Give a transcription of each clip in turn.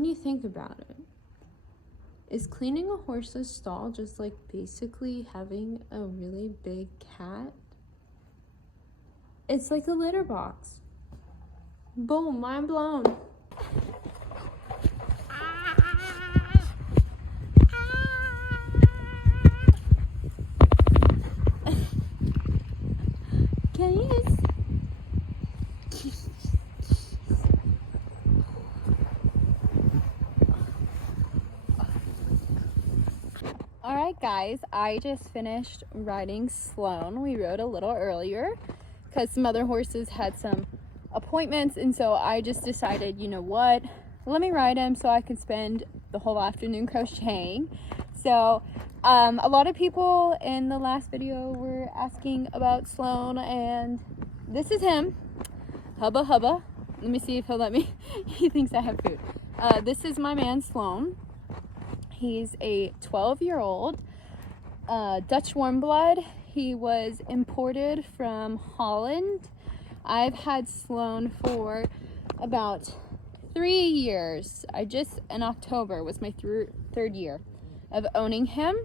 When you think about it, is cleaning a horse's stall just like basically having a really big cat? It's like a litter box. Boom, mind blown. Guys. Alright guys, I just finished riding Sloan. We rode a little earlier because some other horses had some appointments, and so I just decided, you know what, let me ride him so I can spend the whole afternoon crocheting. So a lot of people in the last video were asking about Sloan, and this is him. Hubba hubba. Let me see if he'll let me. He thinks I have food. This is my man Sloan. He's a 12-year-old Dutch warm blood. He was imported from Holland. I've had Sloan for about 3 years. In October was my third year of owning him.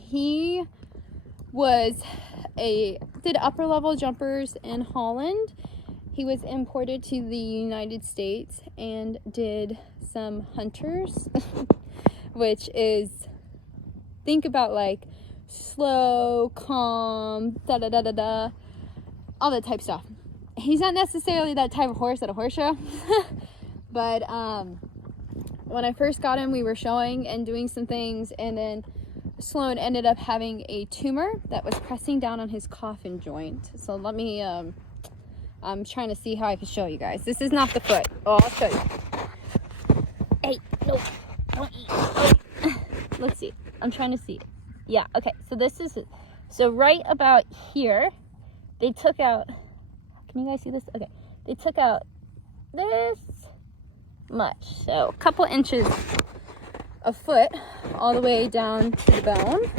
He did upper level jumpers in Holland. He was imported to the United States and did some hunters, which is, think about like slow, calm, da-da-da-da-da, all that type of stuff. He's not necessarily that type of horse at a horse show, but when I first got him, we were showing and doing some things, and then Sloan ended up having a tumor that was pressing down on his coffin joint. So let me, I'm trying to see how I can show you guys. This is not the foot. Oh, I'll show you. Hey, no, don't eat. Oh. Let's see. I'm trying to see it. Yeah, okay. So this is it. So right about here, they took out, can you guys see this? Okay. They took out this much. So a couple inches of foot all the way down to the bone.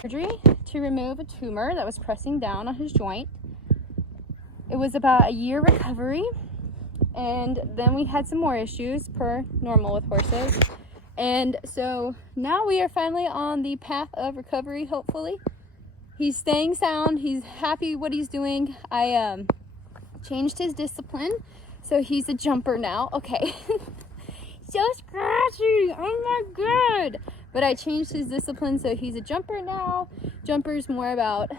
Surgery to remove a tumor that was pressing down on his joint. It was about a year recovery, and then we had some more issues per normal with horses. And so now we are finally on the path of recovery, hopefully. He's staying sound. He's happy what he's doing. I changed his discipline, so he's a jumper now. Okay. So scratchy. Oh my god. But I changed his discipline, so he's a jumper now. Jumper's more about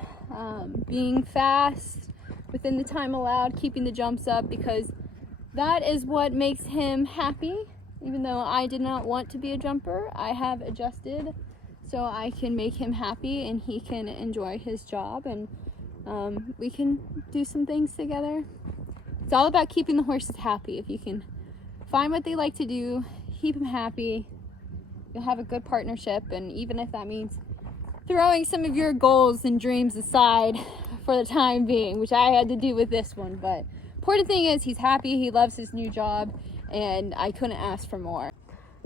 being fast within the time allowed, keeping the jumps up, because that is what makes him happy. Even though I did not want to be a jumper, I have adjusted so I can make him happy and he can enjoy his job, and we can do some things together. It's all about keeping the horses happy. If you can find what they like to do, keep them happy, you'll have a good partnership. And even if that means throwing some of your goals and dreams aside for the time being, which I had to do with this one, but important thing is he's happy, he loves his new job, and I couldn't ask for more.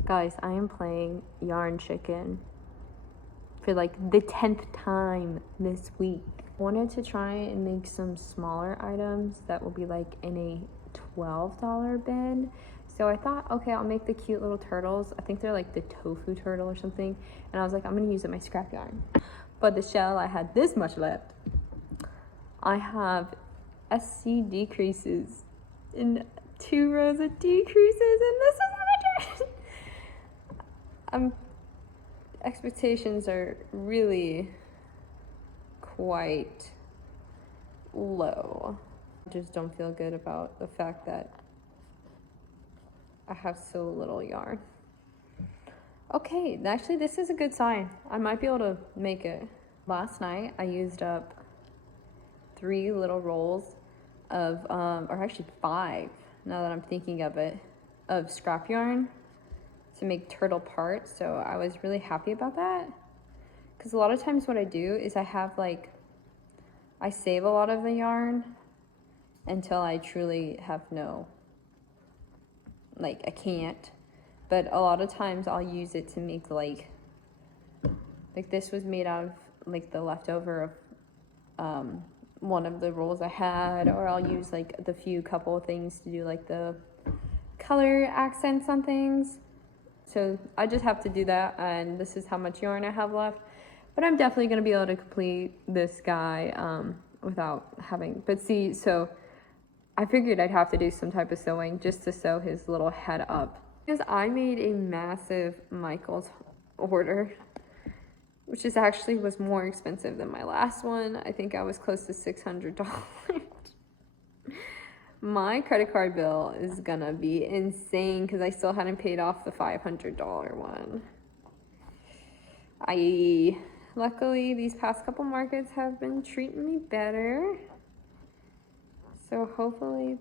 Guys, I am playing Yarn Chicken for like the 10th time this week. I wanted to try and make some smaller items that will be like in a $12 bin. So I thought, okay, I'll make the cute little turtles. I think they're like the tofu turtle or something. And I was like, I'm gonna use it my scrap yarn. But the shell, I had this much left. I have SC decreases in 2 rows of decreases, and this is how much. Expectations are really quite low. I just don't feel good about the fact that I have so little yarn. Okay, actually this is a good sign. I might be able to make it. Last night I used up 3 little rolls of, or actually 5, now that I'm thinking of it, of scrap yarn to make turtle parts. So I was really happy about that, because a lot of times what I do is I save a lot of the yarn until I truly have no, like, I can't. But a lot of times I'll use it to make like this was made out of like the leftover of one of the rolls I had, or I'll use like the couple of things to do like the color accents on things. So I just have to do that, and this is how much yarn I have left. But I'm definitely going to be able to complete this guy without having, but see, so I figured I'd have to do some type of sewing just to sew his little head up. Because I made a massive Michael's order, which is actually was more expensive than my last one. I think I was close to $600. My credit card bill is gonna be insane because I still hadn't paid off the $500 one. Luckily, these past couple markets have been treating me better. So hopefully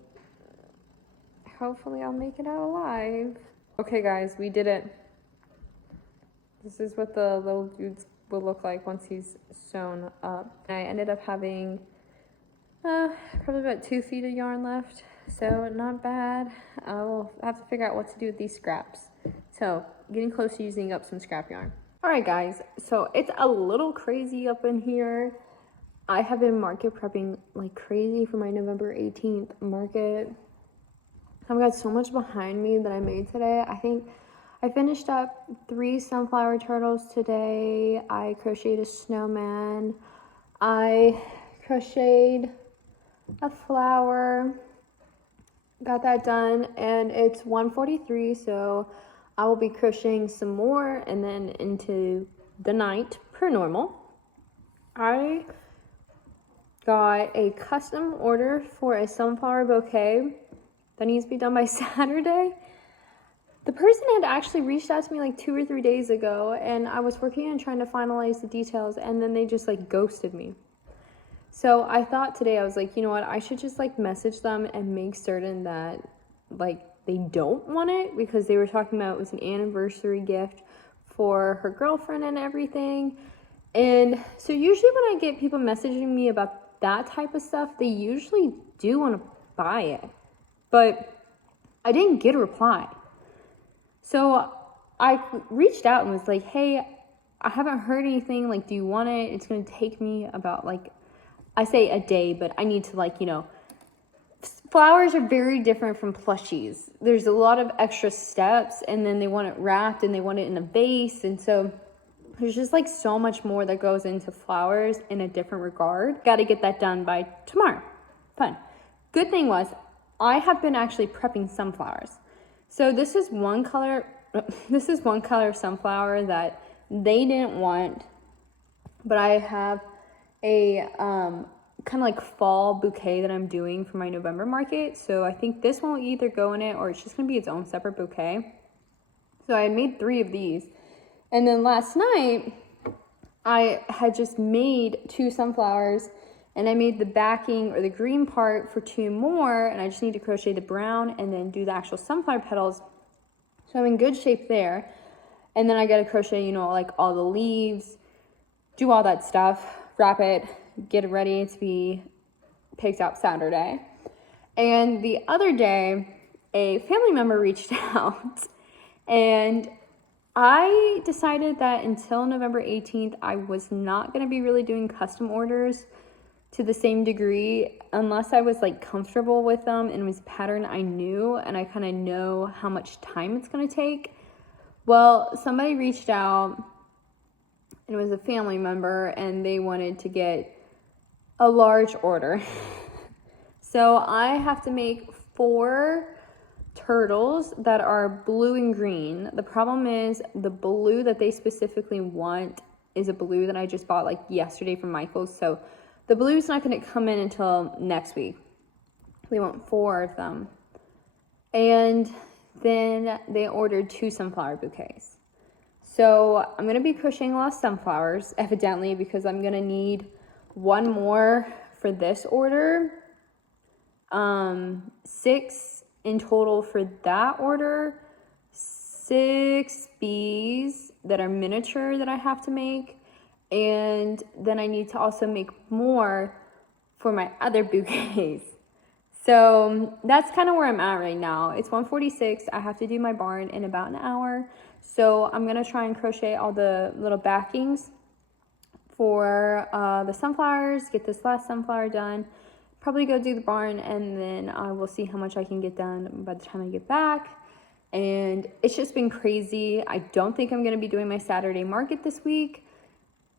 I'll make it out alive. Okay guys, we did it. This is what the little dude will look like once he's sewn up. I ended up having probably about 2 feet of yarn left, so not bad. I will have to figure out what to do with these scraps. So getting close to using up some scrap yarn. All right guys, so it's a little crazy up in here. I have been market prepping like crazy for my November 18th market. I've got so much behind me that I made today. I think I finished up 3 sunflower turtles today. I crocheted a snowman. I crocheted a flower. Got that done, and it's 1:43, so I will be crocheting some more and then into the night per normal. I got a custom order for a sunflower bouquet that needs to be done by Saturday. The person had actually reached out to me like 2 or 3 days ago, and I was working on trying to finalize the details, and then they just like ghosted me. So I thought today, I was like, you know what, I should just like message them and make certain that like they don't want it, because they were talking about it was an anniversary gift for her girlfriend and everything. And so usually when I get people messaging me about that type of stuff, they usually do want to buy it, but I didn't get a reply. So I reached out and was like, hey, I haven't heard anything, like, do you want it? It's going to take me about like, I say a day, but I need to like, you know, flowers are very different from plushies. There's a lot of extra steps, and then they want it wrapped and they want it in a vase. And so there's just like so much more that goes into flowers in a different regard. Got to get that done by tomorrow. Fun. Good thing was I have been actually prepping sunflowers. So this is one color of sunflower that they didn't want, but I have a kind of like fall bouquet that I'm doing for my November market. So I think this one will either go in it or it's just gonna be its own separate bouquet. So I made 3 of these. And then last night I had just made 2 sunflowers, and I made the backing or the green part for 2 more, and I just need to crochet the brown and then do the actual sunflower petals. So I'm in good shape there. And then I gotta crochet, you know, like all the leaves, do all that stuff, wrap it, get it ready to be picked up Saturday. And the other day, a family member reached out, and I decided that until November 18th, I was not going to be really doing custom orders to the same degree unless I was like comfortable with them and it was a pattern I knew and I kind of know how much time it's going to take. Well, somebody reached out, and it was a family member, and they wanted to get a large order. So I have to make 4 turtles that are blue and green. The problem is the blue that they specifically want is a blue that I just bought like yesterday from Michael's. So the blue is not going to come in until next week. They want 4 of them. And then they ordered 2 sunflower bouquets. So I'm going to be crocheting a lot of sunflowers, evidently, because I'm going to need 1 more for this order. 6 in total for that order. 6 bees that are miniature that I have to make. And then I need to also make more for my other bouquets. So that's kind of where I'm at right now. It's 1:46. I have to do my barn in about an hour. So I'm going to try and crochet all the little backings for the sunflowers, get this last sunflower done, probably go do the barn, and then I will see how much I can get done by the time I get back. And it's just been crazy. I don't think I'm going to be doing my Saturday market this week,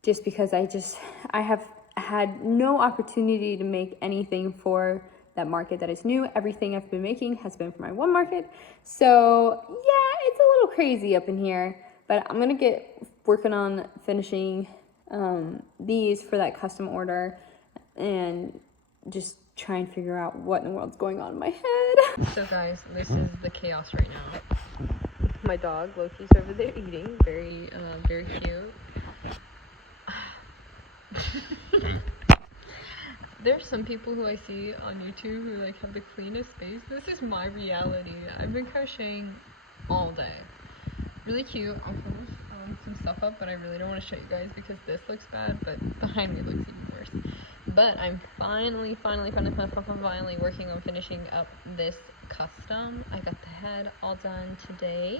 just because I have had no opportunity to make anything for that market that is new. Everything I've been making has been for my one market. So yeah, it's a little crazy up in here, but I'm going to get working on finishing these for that custom order and just try and figure out what in the world's going on in my head. So guys, this is the chaos right now. My dog Loki's over there eating, very cute. There's some people who I see on YouTube who like have the cleanest space. This is my reality. I've been crocheting all day. Really cute. I'll finish some stuff up, but I really don't want to show you guys because this looks bad, but behind me looks even worse. But I'm finally working on finishing up this custom. I got the head all done today.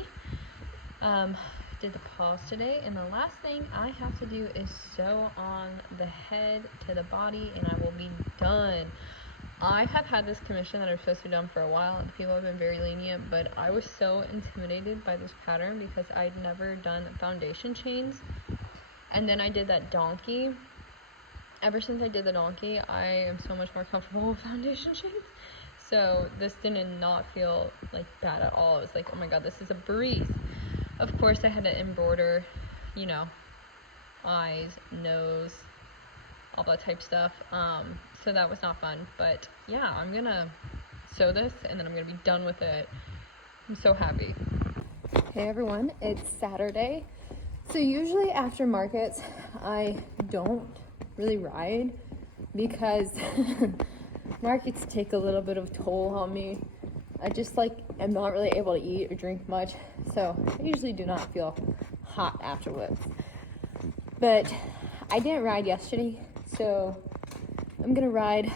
Did the paws today, and the last thing I have to do is sew on the head to the body, and I will be done. I have had this commission that I'm supposed to be done for a while, and people have been very lenient, but I was so intimidated by this pattern because I'd never done foundation chains, and then I did that donkey. Ever since I did the donkey, I am so much more comfortable with foundation chains. So this did not feel like bad at all. It was like, oh my god, this is a breeze. Of course, I had to embroider, you know, eyes, nose, all that type stuff. So that was not fun. But yeah, I'm gonna sew this and then I'm gonna be done with it. I'm so happy. Hey everyone, it's Saturday. So usually after markets, I don't really ride because markets take a little bit of toll on me. I just am not really able to eat or drink much, so I usually do not feel hot afterwards. But I didn't ride yesterday, so I'm gonna ride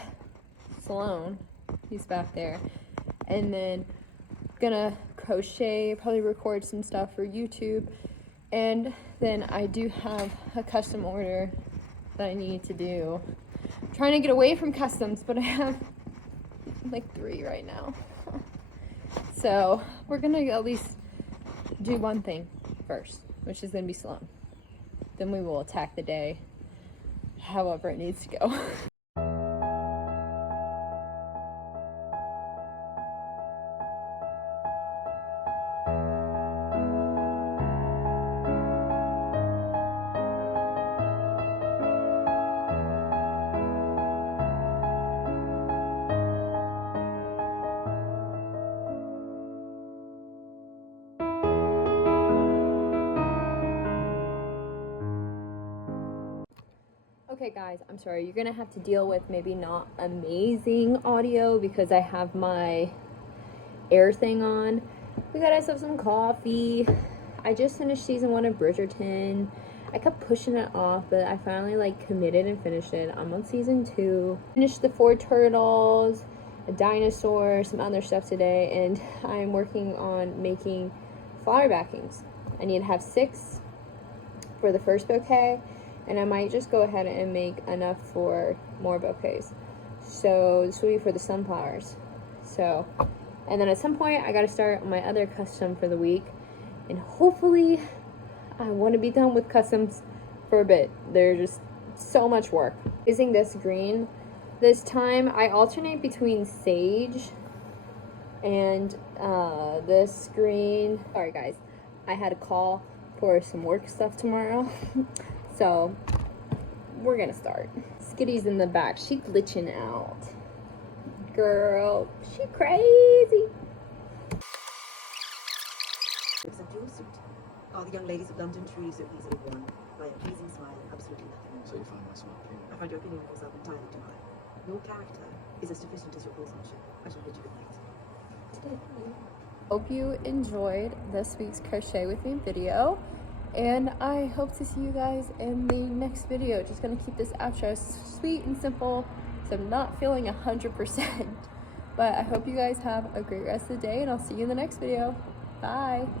Sloan, he's back there, and then gonna crochet, probably record some stuff for YouTube, and then I do have a custom order that I need to do. I'm trying to get away from customs, but I have like 3 right now. So we're gonna at least do one thing first, which is gonna be Sloan. Then we will attack the day however it needs to go. Okay guys, I'm sorry, you're gonna have to deal with maybe not amazing audio because I have my air thing on. We got ourselves some coffee. I just finished season 1 of Bridgerton. I kept pushing it off, but I finally committed and finished it. I'm on season 2. Finished the 4 turtles, a dinosaur, some other stuff today, and I'm working on making flower backings. I need to have 6 for the first bouquet, and I might just go ahead and make enough for more bouquets. So this will be for the sunflowers. So, and then at some point I gotta start on my other custom for the week, and hopefully I want to be done with customs for a bit. They're just so much work. Using this green this time, I alternate between sage and this green. Sorry guys, I had a call for some work stuff tomorrow. So we're gonna start. Skitty's in the back. She glitching out. Girl, she crazy. It's a dual suit. All the young ladies of London truly so easily worn by a pleasing smile, absolutely nothing. So you find my smile clean? I find your opinion of yourself entirely too high. Your character is as deficient as your horsemanship. I shall bid you good night. Hope you enjoyed this week's Crochet With Me video, and I hope to see you guys in the next video. Just gonna keep this outro sweet and simple, so I'm not feeling 100%. But I hope you guys have a great rest of the day, and I'll see you in the next video. Bye.